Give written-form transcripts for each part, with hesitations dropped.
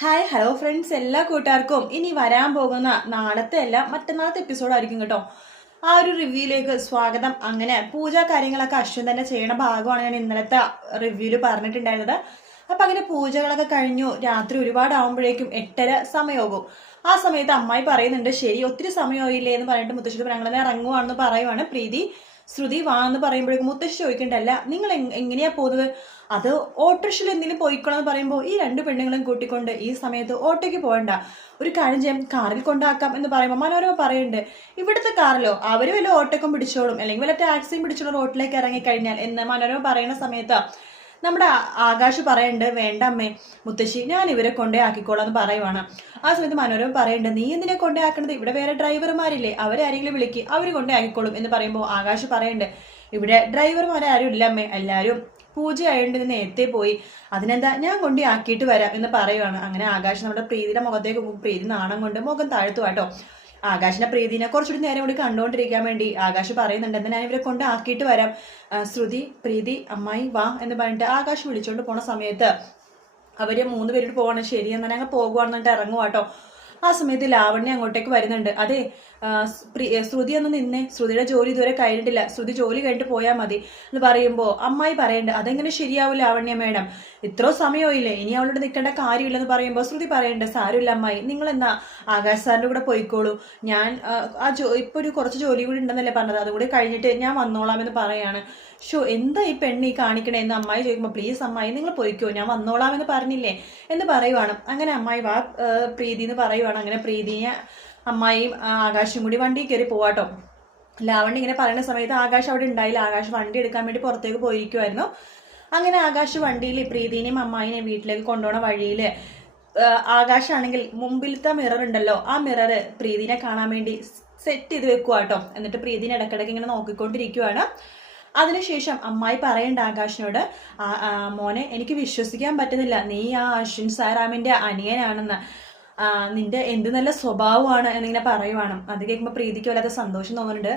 Hi hello friends, എല്ലാ കൂട്ടുകാർക്കും ഇനി വരാൻ പോകുന്ന നാളത്തെ അല്ല മറ്റന്നാളത്തെ എപ്പിസോഡ് ആയിരിക്കും കേട്ടോ. ആ ഒരു റിവ്യൂയിലേക്ക് സ്വാഗതം. അങ്ങനെ പൂജാ കാര്യങ്ങളൊക്കെ അശ്വിൻ തന്നെ ചെയ്യണ ഭാഗമാണ് ഞാൻ ഇന്നലത്തെ റിവ്യൂല് പറഞ്ഞിട്ടുണ്ടായിരുന്നത്. അപ്പൊ അങ്ങനെ പൂജകളൊക്കെ കഴിഞ്ഞു. രാത്രി ഒരുപാട് ആവുമ്പോഴേക്കും 8:30 സമയമാകും. ആ സമയത്ത് അമ്മായി പറയുന്നുണ്ട്, ശരി ഒത്തിരി സമയമായില്ലേ എന്ന് പറഞ്ഞിട്ട് മുത്തശ്ശി ഞങ്ങളെ ഇറങ്ങുവാണെന്ന് പറയുവാണ്. പ്രീതി ശ്രുതി വാ എന്ന് പറയുമ്പോഴേക്കും മുത്തശ്ശി ചോദിക്കണ്ടല്ല, നിങ്ങൾ എങ്ങനെയാ പോകുന്നത്? അത് ഓട്ടോറിക്ഷയിൽ എന്തെങ്കിലും പോയിക്കോളാം എന്ന് പറയുമ്പോൾ ഈ രണ്ട് പെണ്ണുങ്ങളും കൂട്ടിക്കൊണ്ട് ഈ സമയത്ത് ഓട്ടോയ്ക്ക് പോകണ്ട, ഒരു കാര്യം ചെയ്യാം, കാറിൽ കൊണ്ടാക്കാം എന്ന് പറയുമ്പോൾ മനോരമ പറയുന്നുണ്ട്, ഇവിടുത്തെ കാറിലോ അവര് വല്ല ഓട്ടോക്കും പിടിച്ചോളും അല്ലെങ്കിൽ വല്ല ടാക്സിയും പിടിച്ചോളും റോട്ടിലേക്ക് ഇറങ്ങിക്കഴിഞ്ഞാൽ എന്ന് മനോരമ പറയുന്ന സമയത്ത് നമ്മുടെ ആകാശ് പറയുന്നുണ്ട്, വേണ്ട അമ്മേ മുത്തശ്ശി, ഞാൻ ഇവരെ കൊണ്ടേ ആക്കിക്കോളാം എന്ന് പറയുവാണ്. ആ സമയത്ത് മനോരമ പറയുന്നുണ്ട്, നീ എന്തിനെ കൊണ്ടേ ആക്കണത്? ഇവിടെ വേറെ ഡ്രൈവർമാരില്ലേ, അവരെ ആരെങ്കിലും വിളിക്ക്, അവർ കൊണ്ടേ ആക്കിക്കോളും എന്ന് പറയുമ്പോൾ ആകാശ് പറയുന്നുണ്ട്, ഇവിടെ ഡ്രൈവർമാരെ ആരും ഇല്ല അമ്മേ, എല്ലാവരും പൂജയായിട്ട് നേരത്തെ പോയി, അതിനെന്താ ഞാൻ കൊണ്ടേ ആക്കിയിട്ട് വരാം എന്ന് പറയുവാണ്. അങ്ങനെ ആകാശ് നമ്മുടെ പ്രീതിയുടെ മുഖത്തേക്ക്, പ്രീതി നാണം കൊണ്ട് മുഖം താഴ്ത്തു കേട്ടോ. ആകാശിനെ പ്രീതിനെ കുറച്ചുകൂടി നേരം കൂടി കണ്ടുകൊണ്ടിരിക്കാൻ വേണ്ടി ആകാശ് പറയുന്നുണ്ട്, എന്താ ഞാൻ ഇവരെ കൊണ്ട് ആക്കിയിട്ട് വരാം, ശ്രുതി പ്രീതി അമ്മായി വാ എന്ന് പറഞ്ഞിട്ട് ആകാശ് വിളിച്ചോണ്ട് പോണ സമയത്ത് അവര് 3 പേരോട് പോകണം. ശരി എന്നാൽ ഞങ്ങൾ പോകുവാണെന്നിട്ട് ഇറങ്ങുവാട്ടോ. ആ സമയത്ത് ലാവണ്യ അങ്ങോട്ടേക്ക് വരുന്നുണ്ട്. അതെ ശ്രുതി ഒന്ന് നിന്നേ, ശ്രുതിയുടെ ജോലി ഇതുവരെ കഴിഞ്ഞിട്ടില്ല, ശ്രുതി ജോലി കഴിഞ്ഞിട്ട് പോയാൽ മതി എന്ന് പറയുമ്പോൾ അമ്മായി പറയണ്ട്, അതെങ്ങനെ ശരിയാവില്ല ലാവണ്യ മേഡം, ഇത്രോ സമയമില്ലേ, ഇനി അവളോട് നിൽക്കേണ്ട കാര്യമില്ലെന്ന് പറയുമ്പോൾ ശ്രുതി പറയണ്ട്, സാരമില്ല അമ്മായി, നിങ്ങൾ എന്നാ ആകാശ് സാറിൻ്റെ കൂടെ പോയിക്കോളൂ, ഞാൻ ഇപ്പൊ ഒരു കുറച്ച് ജോലി കൂടി ഉണ്ടെന്നല്ലേ പറഞ്ഞത്, അതുകൂടി കഴിഞ്ഞിട്ട് ഞാൻ വന്നോളാം എന്ന് പറയാണ്. എന്താ ഈ പെണ്ണ് ഈ കാണിക്കണേ എന്ന് അമ്മായി ചോദിക്കുമ്പോൾ, പ്ലീസ് അമ്മായി നിങ്ങൾ പോയിക്കോ, ഞാൻ വന്നോളാം എന്ന് പറഞ്ഞില്ലേ എന്ന് പറയുവാണ്. അങ്ങനെ അമ്മായി വാ പ്രീതി എന്ന് പറയുവാണ്. അങ്ങനെ പ്രീതിയെ അമ്മായിയും ആകാശും കൂടി വണ്ടി കയറി പോവാട്ടോ. ലാവണ്യ ഇങ്ങനെ പറയുന്ന സമയത്ത് ആകാശ് അവിടെ ഉണ്ടായില്ല. ആകാശ് വണ്ടി എടുക്കാൻ വേണ്ടി പുറത്തേക്ക് പോയിരിക്കുമായിരുന്നു. അങ്ങനെ ആകാശ് വണ്ടിയിൽ പ്രീതിനെയും അമ്മായിനെയും വീട്ടിലേക്ക് കൊണ്ടുപോണ വഴിയിൽ ആകാശാണെങ്കിൽ മുമ്പിലത്തെ മിറർ ഉണ്ടല്ലോ, ആ മിറർ പ്രീതിനെ കാണാൻ വേണ്ടി സെറ്റ് ചെയ്ത് വെക്കുവാട്ടോ. എന്നിട്ട് പ്രീതിനെ ഇടയ്ക്കിടയ്ക്ക് ഇങ്ങനെ നോക്കിക്കൊണ്ടിരിക്കുവാണ്. അതിനുശേഷം അമ്മായി പറയണ്ട ആകാശിനോട്, മോനെ എനിക്ക് വിശ്വസിക്കാൻ പറ്റുന്നില്ല, നീ ആ അശ്വിൻ സാറാമിന്റെ അനിയനാണെന്ന്, നിന്റെ എന്ത് നല്ല സ്വഭാവമാണ് എന്നിങ്ങനെ പറയുവാണ്. അത് കേൾക്കുമ്പോൾ പ്രീതിക്ക് വല്ലാത്ത സന്തോഷം തോന്നുന്നുണ്ട്.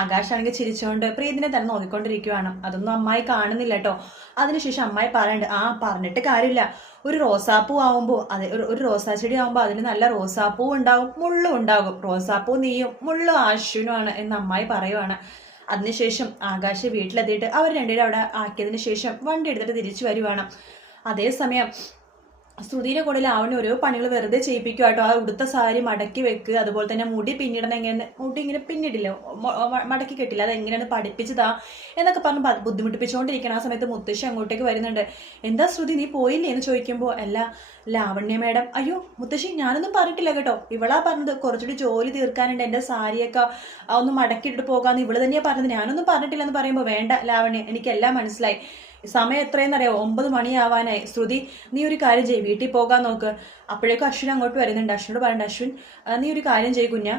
ആകാശാണെങ്കിൽ ചിരിച്ചുകൊണ്ട് പ്രീതിനെ തന്നെ നോക്കിക്കൊണ്ടിരിക്കുവാണ്. അതൊന്നും അമ്മായി കാണുന്നില്ല കേട്ടോ. അതിനുശേഷം അമ്മായി പറയണ്ട്, പറഞ്ഞിട്ട് കാര്യമില്ല, ഒരു റോസാപ്പൂ ആവുമ്പോൾ ഒരു റോസാ ചെടി ആവുമ്പോൾ അതിന് നല്ല റോസാപ്പൂ ഉണ്ടാവും, മുള്ളും ഉണ്ടാകും, റോസാപ്പൂ നീയും മുള്ളും അശ്വിനുമാണ് എന്ന് അമ്മായി പറയുവാണ്. അതിനുശേഷം ആകാശ് വീട്ടിലെത്തിയിട്ട് അവർ രണ്ടുപേരും അവിടെ ആക്കിയതിന് ശേഷം വണ്ടി എടുത്തിട്ട് തിരിച്ചു വരുവാണ്. അതേസമയം ശ്രുതിയുടെ കൂടെ ലാവണ്യ ഓരോ പണികൾ വെറുതെ ചെയ്യിപ്പിക്കുക കേട്ടോ. ആ ഉടുത്ത സാരി മടക്കി വെക്കുക, അതുപോലെ തന്നെ മുടി പിന്നിടണം, എങ്ങനെ മുടി ഇങ്ങനെ പിന്നിടില്ലോ, മടക്കി കെട്ടില്ല, അത് എങ്ങനെയാണ് പഠിപ്പിച്ചതാ എന്നൊക്കെ പറഞ്ഞ് ബുദ്ധിമുട്ടിപ്പിച്ചുകൊണ്ടിരിക്കണം. ആ സമയത്ത് മുത്തശ്ശി അങ്ങോട്ടേക്ക് വരുന്നുണ്ട്. എന്താ ശ്രുതി നീ പോയില്ലേ എന്ന് ചോദിക്കുമ്പോൾ, അല്ല ലാവണ്യ മേഡം, അയ്യോ മുത്തശ്ശി ഞാനൊന്നും പറഞ്ഞിട്ടില്ല കേട്ടോ, ഇവളാ പറഞ്ഞത് കുറച്ചുകൂടി ജോലി തീർക്കാനുണ്ട്, എൻ്റെ സാരിയൊക്കെ ഒന്ന് മടക്കിയിട്ട് പോകാമെന്ന് ഇവള് തന്നെയാ പറഞ്ഞത്, ഞാനൊന്നും പറഞ്ഞിട്ടില്ല എന്ന് പറയുമ്പോൾ, വേണ്ട ലാവണ്യ, എനിക്കെല്ലാം മനസ്സിലായി, സമയം എത്രയെന്നറിയാമോ, 9 മണിയാവാനായി, ശ്രുതി നീ ഒരു കാര്യം ചെയ്യ്, വീട്ടിൽ പോകാൻ നോക്ക്. അപ്പോഴേക്കും അശ്വിൻ അങ്ങോട്ട് വരുന്നുണ്ട്. അശ്വിനോട് പറയണ്ട, അശ്വിൻ നീ ഒരു കാര്യം ചെയ്യ് കുഞ്ഞ,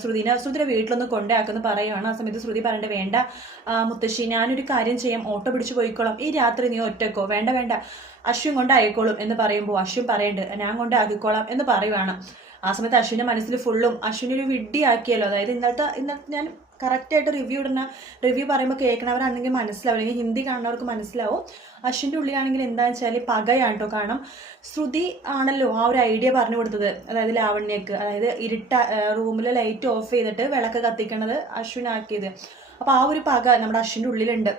ശ്രുതിയുടെ വീട്ടിലൊന്ന് കൊണ്ടാക്കുമെന്ന് പറയുവാണ്. ആ സമയത്ത് ശ്രുതി പറയണ്ട, വേണ്ട മുത്തശ്ശി, ഞാനൊരു കാര്യം ചെയ്യാം, ഓട്ടോ പിടിച്ചു പോയിക്കോളാം, ഈ രാത്രി നീ ഒറ്റക്കോ, വേണ്ട വേണ്ട അശ്വിൻ കൊണ്ടായിക്കോളും എന്ന് പറയുമ്പോൾ അശ്വിൻ പറയണ്ട്, ഞാൻ കൊണ്ടാക്കിക്കോളാം എന്ന് പറയുവാണ്. ആ സമയത്ത് അശ്വിൻ്റെ മനസ്സിൽ ഫുള്ളും അശ്വിനൊരു വിഡ്ഢിയാക്കിയല്ലോ, അതായത് ഇന്നത്തെ ഞാൻ കറക്റ്റായിട്ട് റിവ്യൂ പറയുമ്പോൾ കേൾക്കണവരാണെങ്കിൽ മനസ്സിലാവും, അല്ലെങ്കിൽ ഹിന്ദി കാണുന്നവർക്ക് മനസ്സിലാവും. അശ്വിൻ്റെ ഉള്ളിലാണെങ്കിൽ എന്താണെന്ന് വെച്ചാൽ പകയാണ് കേട്ടോ. കാരണം ശ്രുതി ആണല്ലോ ആ ഒരു ഐഡിയ പറഞ്ഞു കൊടുത്തത്, അതായത് ലാവണ്യക്ക്, അതായത് റൂമിലെ ലൈറ്റ് ഓഫ് ചെയ്തിട്ട് വിളക്ക് കത്തിക്കണത് അശ്വിനാക്കിയത്. അപ്പോൾ ആ ഒരു പക നമ്മുടെ അശ്വിൻ്റെ ഉള്ളിലുണ്ട്.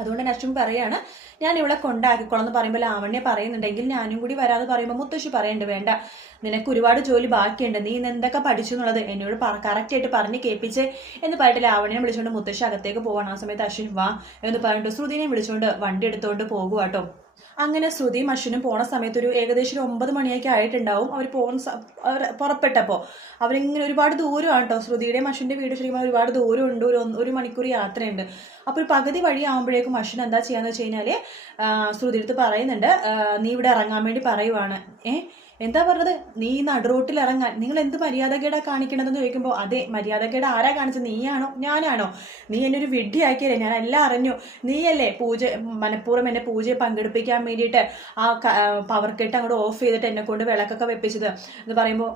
അതുകൊണ്ട് തന്നെ അശ്വിൻ പറയാണ്, ഞാൻ ഇവിടെ കൊണ്ടാക്കിക്കോളാം എന്ന് പറയുമ്പോൾ ലാവണ്യ പറയുന്നുണ്ടെങ്കിൽ ഞാനും കൂടി വരാതെ പറയുമ്പോൾ മുത്തശ്ശി പറയുന്നുണ്ട്, വേണ്ട നിനക്ക് ഒരുപാട് ജോലി ബാക്കിയുണ്ട്, നീ ഇന്ന് എന്തൊക്കെ പഠിച്ചു എന്നുള്ളത് എന്നോട് കറക്റ്റായിട്ട് പറഞ്ഞ് കേൾപ്പിച്ചേ എന്ന് പറഞ്ഞിട്ട് ലാവണ്യനെ വിളിച്ചുകൊണ്ട് മുത്തശ്ശി അകത്തേക്ക് പോവാണ്. ആ സമയത്ത് അശ്വിൻ വാ എന്ന് പറഞ്ഞിട്ട് ശ്രുതിനെ വിളിച്ചുകൊണ്ട് വണ്ടി എടുത്തുകൊണ്ട് പോകുക കേട്ടോ. അങ്ങനെ ശ്രുതിയും അശ്വിനും പോണ സമയത്ത് ഒരു ഏകദേശം 9 മണിയൊക്കെ ആയിട്ടുണ്ടാവും. അവർ പുറപ്പെട്ടപ്പോൾ അവരിങ്ങനെ ഒരുപാട് ദൂരമാണ് കേട്ടോ. ശ്രുതിയുടെയും അശ്വിൻ്റെ വീട് ശരിക്കും ഒരുപാട് ദൂരമുണ്ട്, ഒരു മണിക്കൂർ യാത്രയുണ്ട്. അപ്പോൾ ഒരു പകുതി വഴി ആകുമ്പോഴേക്കും അശ്വിൻ എന്താ ചെയ്യാന്ന് വെച്ച് കഴിഞ്ഞാൽ ശ്രുതിയെടുത്ത് പറയുന്നുണ്ട്, നീ ഇവിടെ ഇറങ്ങാൻ വേണ്ടി പറയുവാണ്. എന്താ പറഞ്ഞത്, നീ നടുറോട്ടിൽ ഇറങ്ങാൻ, നിങ്ങൾ എന്ത് മര്യാദകേടാ കാണിക്കണതെന്ന് ചോദിക്കുമ്പോൾ, അതെ മര്യാദകേട് ആരാ കാണിച്ചത്, നീയാണോ ഞാനാണോ, നീ എന്നെ ഒരു വിഡ്ഢിയാക്കിയല്ലേ, ഞാൻ എല്ലാം അറിഞ്ഞു, നീയല്ലേ മനഃപൂർവ്വം എന്നെ പൂജയെ പങ്കെടുപ്പിക്കാൻ വേണ്ടിയിട്ട് ആ പവർ കെട്ട് അങ്ങോട്ട് ഓഫ് ചെയ്തിട്ട് എന്നെ കൊണ്ട് വിളക്കൊക്കെ വെപ്പിച്ചത് എന്ന് പറയുമ്പോൾ,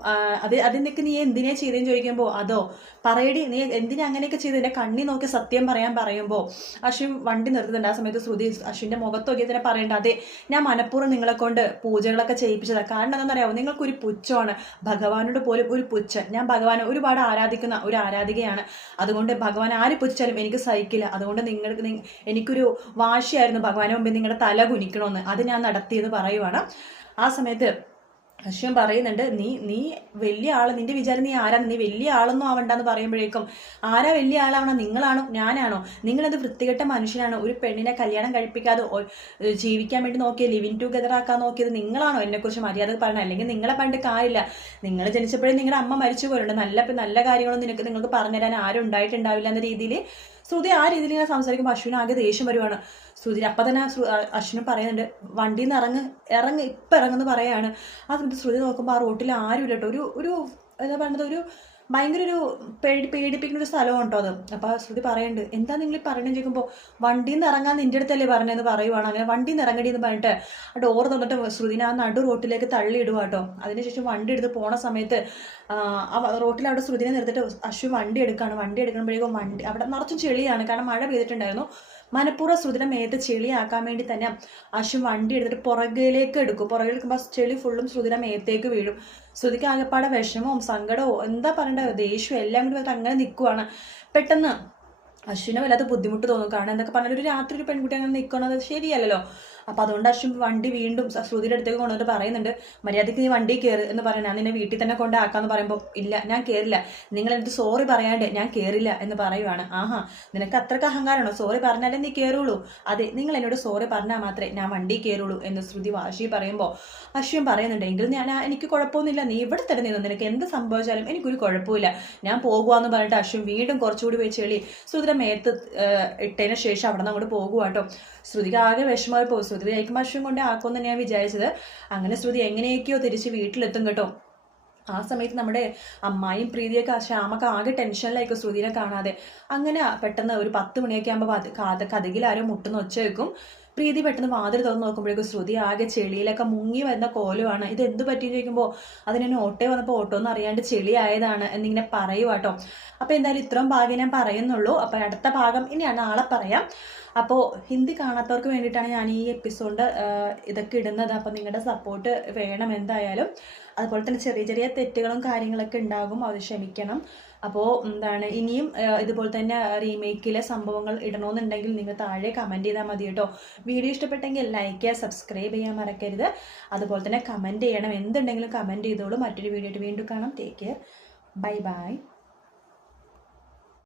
അതിനൊക്കെ നീ എന്തിനാ ചെയ്തതെന്ന് ചോദിക്കുമ്പോൾ, അതോ പറയടി നീ എന്തിനാ അങ്ങനെയൊക്കെ ചെയ്ത്, എൻ്റെ കണ്ണി നോക്കി സത്യം പറയാൻ പറയുമ്പോൾ അശ്വിൻ വണ്ടി നിർത്തുന്നുണ്ട്. ആ സമയത്ത് ശ്രുതി അശ്വിൻ്റെ മുഖത്ത് നോക്കി തന്നെ പറയേണ്ട, അതെ ഞാൻ മനഃപൂർവ്വം നിങ്ങളെ കൊണ്ട് പൂജകളൊക്കെ ചെയ്യിപ്പിച്ചതാണ്, കാരണം എന്താണെന്നറിയാമോ, നിങ്ങൾക്കൊരു പുച്ഛമാണ്, ഭഗവാനോട് പോലും ഒരു പുച്ഛം. ഞാൻ ഭഗവാനെ ഒരുപാട് ആരാധിക്കുന്ന ഒരു ആരാധികയാണ്, അതുകൊണ്ട് ഭഗവാൻ ആര് പുച്ഛിച്ചാലും എനിക്ക് സഹിക്കില്ല. അതുകൊണ്ട് എനിക്കൊരു വാശിയായിരുന്നു ഭഗവാനെ മുമ്പിൽ നിങ്ങളുടെ തല കുനിക്കണമെന്ന്, അത് ഞാൻ നടത്തിയെന്ന് പറയുവാണ്. ആ സമയത്ത് അശ്വൻ പറയുന്നുണ്ട്, നീ വലിയ ആള്, നിന്റെ വിചാരം നീ ആരാണ്, നീ വലിയ ആളൊന്നും ആവണ്ടെന്ന് പറയുമ്പോഴേക്കും, ആരാ വലിയ ആളാവണോ, നിങ്ങളാണോ ഞാനാണോ, നിങ്ങളത് വൃത്തികെട്ട മനുഷ്യനാണോ, ഒരു പെണ്ണിനെ കല്യാണം കഴിപ്പിക്കാതെ ജീവിക്കാൻ വേണ്ടി നോക്കിയത്, ലിവിങ് ടുഗദർ ആക്കാൻ നോക്കിയത് നിങ്ങളാണോ, എന്നെക്കുറിച്ച് മര്യാദ പറഞ്ഞത്, അല്ലെങ്കിൽ നിങ്ങളെ പണ്ട് കാര്യമില്ല, നിങ്ങൾ ജനിച്ചപ്പോഴേ നിങ്ങളുടെ അമ്മ മരിച്ചു പോലുണ്ട്, നല്ല കാര്യങ്ങളൊന്നും നിങ്ങൾക്ക് പറഞ്ഞുതരാൻ ആരും ഉണ്ടായിട്ടുണ്ടാവില്ല എന്ന രീതിയിൽ ശ്രുതി ആ രീതിയിൽ ഇങ്ങനെ സംസാരിക്കുമ്പോൾ അശ്വിന് ആകെ ദേഷ്യം വരുവാണ്. ശ്രുതി അപ്പം തന്നെ അശ്വിനും പറയുന്നുണ്ട്, വണ്ടിയിൽ നിന്ന് ഇപ്പം ഇറങ്ങുമെന്ന് പറയാണ്. ആ സമയത്ത് ശ്രുതി നോക്കുമ്പോൾ ആ റോട്ടിൽ ആരും ഇല്ല കേട്ടോ, ഒരു എന്താ പറയുന്നത്, ഒരു ഭയങ്കര ഒരു പേടിപ്പിക്കുന്ന ഒരു സ്ഥലമാണ് കേട്ടോ അത്. അപ്പോൾ ശ്രുതി പറയുന്നുണ്ട്, എന്താ നിങ്ങൾ പറയണെന്ന് ചോദിക്കുമ്പോൾ, വണ്ടിയിൽ നിന്ന് ഇറങ്ങാൻ നിൻ്റെ അടുത്തല്ലേ പറഞ്ഞതെന്ന് പറയുവാണ്. അങ്ങനെ വണ്ടിയിൽ നിന്ന് ഇറങ്ങടി എന്ന് പറഞ്ഞിട്ട് ആ ഡോർ തന്നിട്ട് ശ്രുതിനെ ആ നടു റോട്ടിലേക്ക് തള്ളിയിടുക കേട്ടോ. അതിനുശേഷം വണ്ടി എടുത്ത് പോണ സമയത്ത് ആ റോട്ടിൽ അവിടെ ശ്രുതിനെ നിർത്തിയിട്ട് അശ്വ വണ്ടി എടുക്കുകയാണ്. വണ്ടി എടുക്കുമ്പോഴേക്കും വണ്ടി അവിടെ നിറച്ചും ചെളിയാണ്, കാരണം മഴ പെയ്തിട്ടുണ്ടായിരുന്നു. മനഃപൂർവ്വം ശ്രുതിനെ മേത്ത് ചെളിയാക്കാൻ വേണ്ടി തന്നെ അശ്വൻ വണ്ടി എടുത്തിട്ട് പുറകിലേക്ക് എടുക്കും. പുറകിലെടുക്കുമ്പോൾ ചെളി ഫുള്ളും ശ്രുതിയുടെ മേത്തേക്ക് വീഴും. ശ്രുതിക്ക് ആകെപ്പാടെ വിഷമവും സങ്കടവും എന്താ പറയണ്ടത്, ദേഷ്യവും എല്ലാം കൂടി വന്നിട്ട് അങ്ങനെ നിൽക്കുവാണ്. പെട്ടെന്ന് അശ്വിനെ വല്ലാത്ത ബുദ്ധിമുട്ട് തോന്നും, കാരണം എന്തൊക്കെ പറഞ്ഞാൽ ഒരു രാത്രി ഒരു പെൺകുട്ടി അങ്ങനെ നിൽക്കണത് ശരിയല്ലല്ലോ. അപ്പം അതുകൊണ്ട് അശ്വിൻ വണ്ടി വീണ്ടും ശ്രുതിയുടെ അടുത്തേക്ക് കൊണ്ടുവന്നിട്ട് പറയുന്നുണ്ട്, മര്യാദയ്ക്ക് നീ വണ്ടി കയറി എന്ന് പറയുന്നത്, ഞാൻ നിന്നെ വീട്ടിൽ തന്നെ കൊണ്ടാക്കാന്ന് പറയുമ്പോൾ, ഇല്ല ഞാൻ കയറില്ല, നിങ്ങൾ എന്നിട്ട് സോറി പറയാണ്ട് ഞാൻ കയറില്ല എന്ന് പറയുവാണ്. ആഹാ, നിനക്ക് അത്രയ്ക്ക് അഹങ്കാരമാണോ, സോറി പറഞ്ഞാലേ നീ കയറുള്ളൂ, അതെ നിങ്ങൾ എന്നോട് സോറി പറഞ്ഞാൽ മാത്രമേ ഞാൻ വണ്ടി കയറുള്ളൂ എന്ന് ശ്രുതി വാശി പറയുമ്പോൾ അശ്വിൻ പറയുന്നുണ്ട്, എങ്കിൽ എനിക്ക് കുഴപ്പമൊന്നുമില്ല, നീ ഇവിടെ തന്നെ നിന്നു, നിനക്ക് എന്ത് സംഭവിച്ചാലും എനിക്കൊരു കുഴപ്പമില്ല, ഞാൻ പോകുവാന്ന് പറഞ്ഞിട്ട് അശ്വിൻ വീണ്ടും കുറച്ചുകൂടി പോയി ചെളി ശ്രുതിയുടെ മേത്ത് ഇട്ടതിന് ശേഷം അവിടെ നിന്ന് അങ്ങോട്ട് പോകുക കേട്ടോ. ശ്രുതിക്ക് ആകെ വിഷമമായി പോകും. ശ്രുതി കഴിക്കുമ്പോൾ അശ്വിൻ കൊണ്ട് ആക്കുമെന്ന് ഞാൻ വിചാരിച്ചത്. അങ്ങനെ ശ്രുതി എങ്ങനെയൊക്കെയോ തിരിച്ച് വീട്ടിലെത്തും കേട്ടോ. ആ സമയത്ത് നമ്മുടെ അമ്മായിയും പ്രീതിയൊക്കെ ശ്യാമൊക്കെ ആകെ ടെൻഷനിലായിരിക്കും ശ്രുതിനെ കാണാതെ. അങ്ങനെ പെട്ടെന്ന് ഒരു 10 മണിയൊക്കെ ആകുമ്പോൾ കഥകിൽ ആരോ മുട്ടുന്ന ഒച്ച വെക്കും. പ്രീതി പെട്ടെന്ന് വാതിൽ തുറന്ന് നോക്കുമ്പോഴേക്കും ശ്രുതി ആകെ ചെളിയിലൊക്കെ മുങ്ങി വരുന്ന കോലമാണ്. ഇത് എന്ത് പറ്റിയെന്ന് ചോദിക്കുമ്പോൾ, അതിനെ ഓട്ടോ വന്നപ്പോൾ ഓട്ടോ ഒന്നും അറിയാണ്ട് ചെളിയായതാണ് എന്നിങ്ങനെ പറയുവാട്ടോ. അപ്പോൾ എന്തായാലും ഇത്രയും ഭാഗം ഞാൻ പറയുന്നുള്ളൂ. അപ്പോൾ അടുത്ത ഭാഗം ഇനിയാണ് നാളെ പറയാം. അപ്പോൾ ഹിന്ദി കാണാത്തവർക്ക് വേണ്ടിയിട്ടാണ് ഞാൻ ഈ എപ്പിസോഡ് ഇതൊക്കെ ഇടുന്നത്. അപ്പോൾ നിങ്ങളുടെ സപ്പോർട്ട് വേണം എന്തായാലും. അതുപോലെ തന്നെ ചെറിയ ചെറിയ തെറ്റുകളും കാര്യങ്ങളൊക്കെ ഉണ്ടാകും, അത് ക്ഷമിക്കണം. അപ്പോൾ ഇനിയും ഇതുപോലെ തന്നെ റീമേക്കിലെ സംഭവങ്ങൾ ഇടണമെന്നുണ്ടെങ്കിൽ നിങ്ങൾ താഴെ കമൻറ്റ് ചെയ്താൽ മതി കേട്ടോ. വീഡിയോ ഇഷ്ടപ്പെട്ടെങ്കിൽ ലൈക്ക് ചെയ്യുക, സബ്സ്ക്രൈബ് ചെയ്യാൻ മറക്കരുത്. അതുപോലെ തന്നെ കമൻറ്റ് ചെയ്യണം, എന്തുണ്ടെങ്കിലും കമൻറ്റ് ചെയ്തോളൂ. മറ്റൊരു വീഡിയോ ആയിട്ട് വീണ്ടും കാണാം. Take care, bye bye.